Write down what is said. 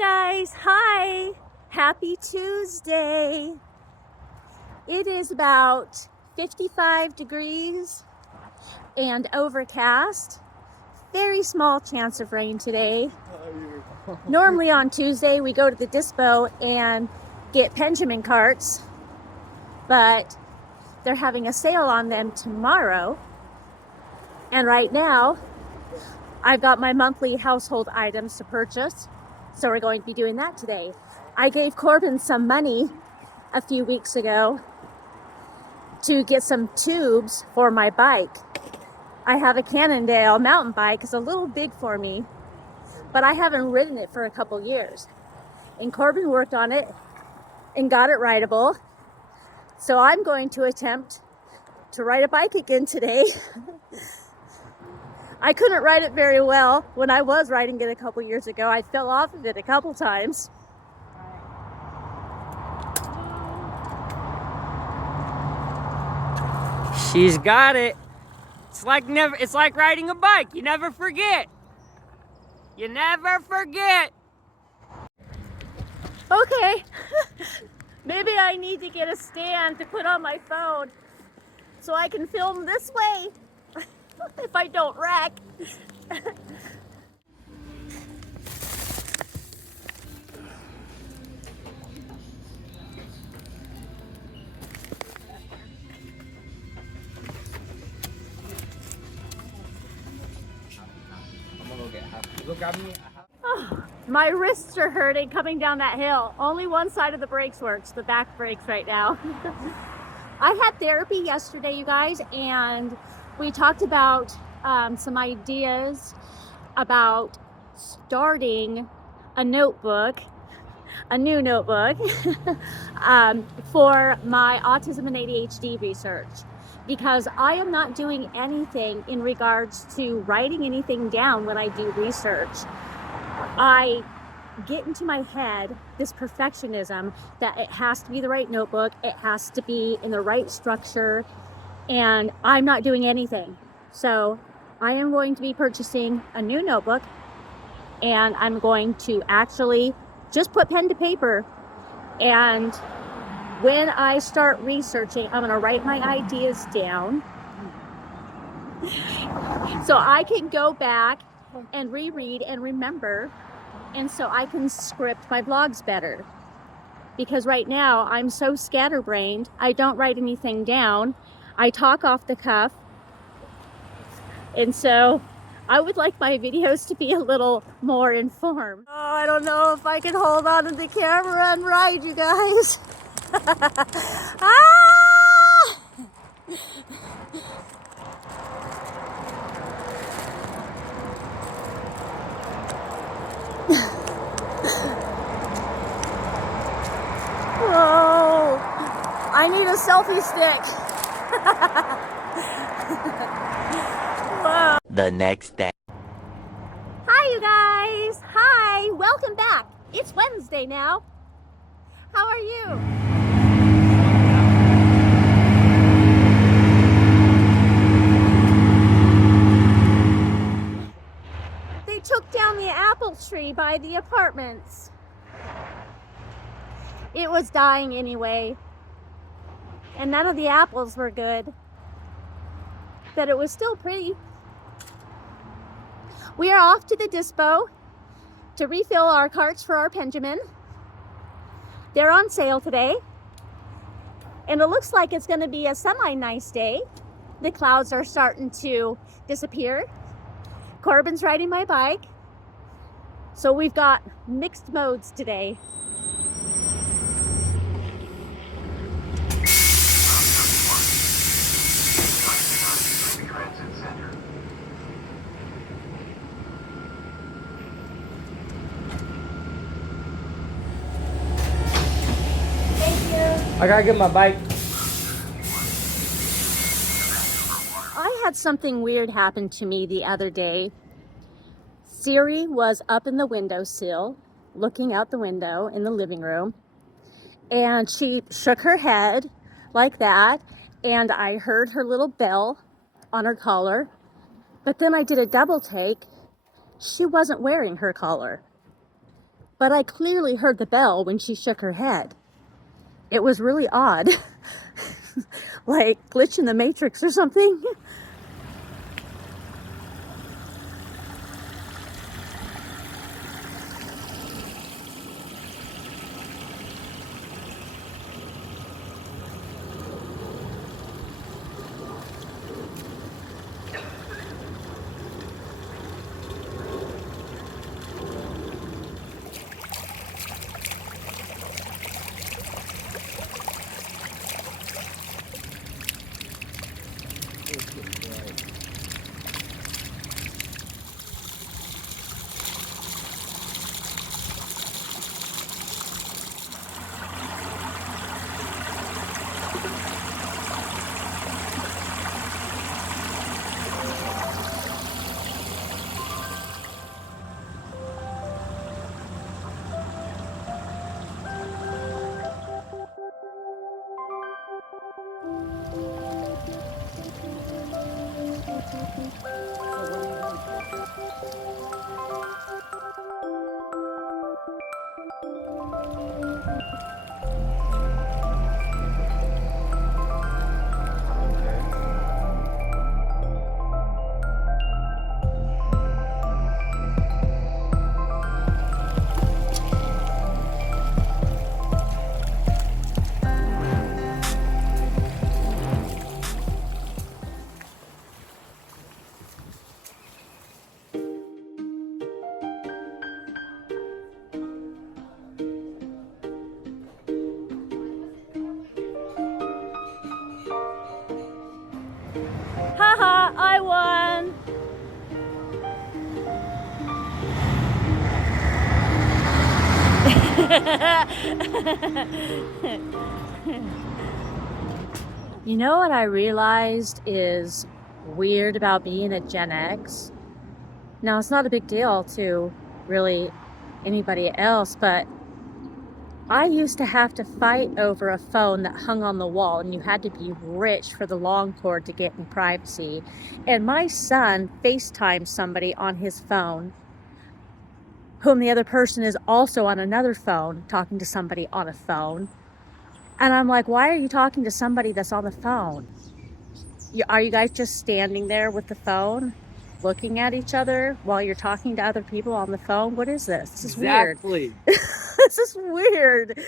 guys, hi, happy Tuesday. It is about 55 degrees and overcast. Very small chance of rain today. Normally on Tuesday we go to the dispo and get Benjamin carts, but they're having a sale on them tomorrow. And right now I've got my monthly household items to purchase, so we're going to be doing that today. I gave Corbin some money a few weeks ago to get some tubes for my bike. I have a Cannondale mountain bike. It's a little big for me, but I haven't ridden it for a couple years. And Corbin worked on it and got it rideable. So I'm going to attempt to ride a bike again today. I couldn't ride it very well when I was riding it a couple years ago. I fell off of it a couple times. She's got it. It's like riding a bike. You never forget. You never forget. Okay. Maybe I need to get a stand to put on my phone so I can film this way if I don't wreck. Oh, my wrists are hurting coming down that hill. Only one side of the brakes works, the back brakes right now. I had therapy yesterday, you guys, and we talked about some ideas about starting a notebook, a new notebook for my autism and ADHD research, because I am not doing anything in regards to writing anything down when I do research. I get into my head this perfectionism that it has to be the right notebook, it has to be in the right structure, and I'm not doing anything. So I am going to be purchasing a new notebook, and I'm going to actually just put pen to paper, and when I start researching, I'm going to write my ideas down so I can go back and reread and remember, and so I can script my vlogs better. Because right now I'm so scatterbrained, I don't write anything down, I talk off the cuff, and so I would like my videos to be a little more informed. Oh, I don't know if I can hold on to the camera and ride, you guys. Ah! Oh, I need a selfie stick. Whoa. The next day. Hi, you guys. Hi, welcome back. It's Wednesday now. How are you? They took down the apple tree by the apartments. It was dying anyway, and none of the apples were good, but it was still pretty. We are off to the dispo to refill our carts for our Benjamin. They're on sale today, and it looks like it's going to be a semi-nice day. The clouds are starting to disappear. Corbin's riding my bike, so we've got mixed modes today. I gotta get my bike. I had something weird happen to me the other day. Siri was up in the windowsill, looking out the window in the living room, and she shook her head like that, and I heard her little bell on her collar, but then I did a double take. She wasn't wearing her collar. but I clearly heard the bell when she shook her head. It was really odd. Like glitch in the matrix or something. Haha, I won! You know what I realized is weird about being a Gen X? Now, it's not a big deal to really anybody else, but I used to have to fight over a phone that hung on the wall, and you had to be rich for the long cord to get in privacy. And my son FaceTimed somebody on his phone, whom the other person is also on another phone, talking to somebody on a phone. And I'm like, why are you talking to somebody that's on the phone? Are you guys just standing there with the phone, looking at each other while you're talking to other people on the phone? What is this? This is weird. Exactly. This is weird.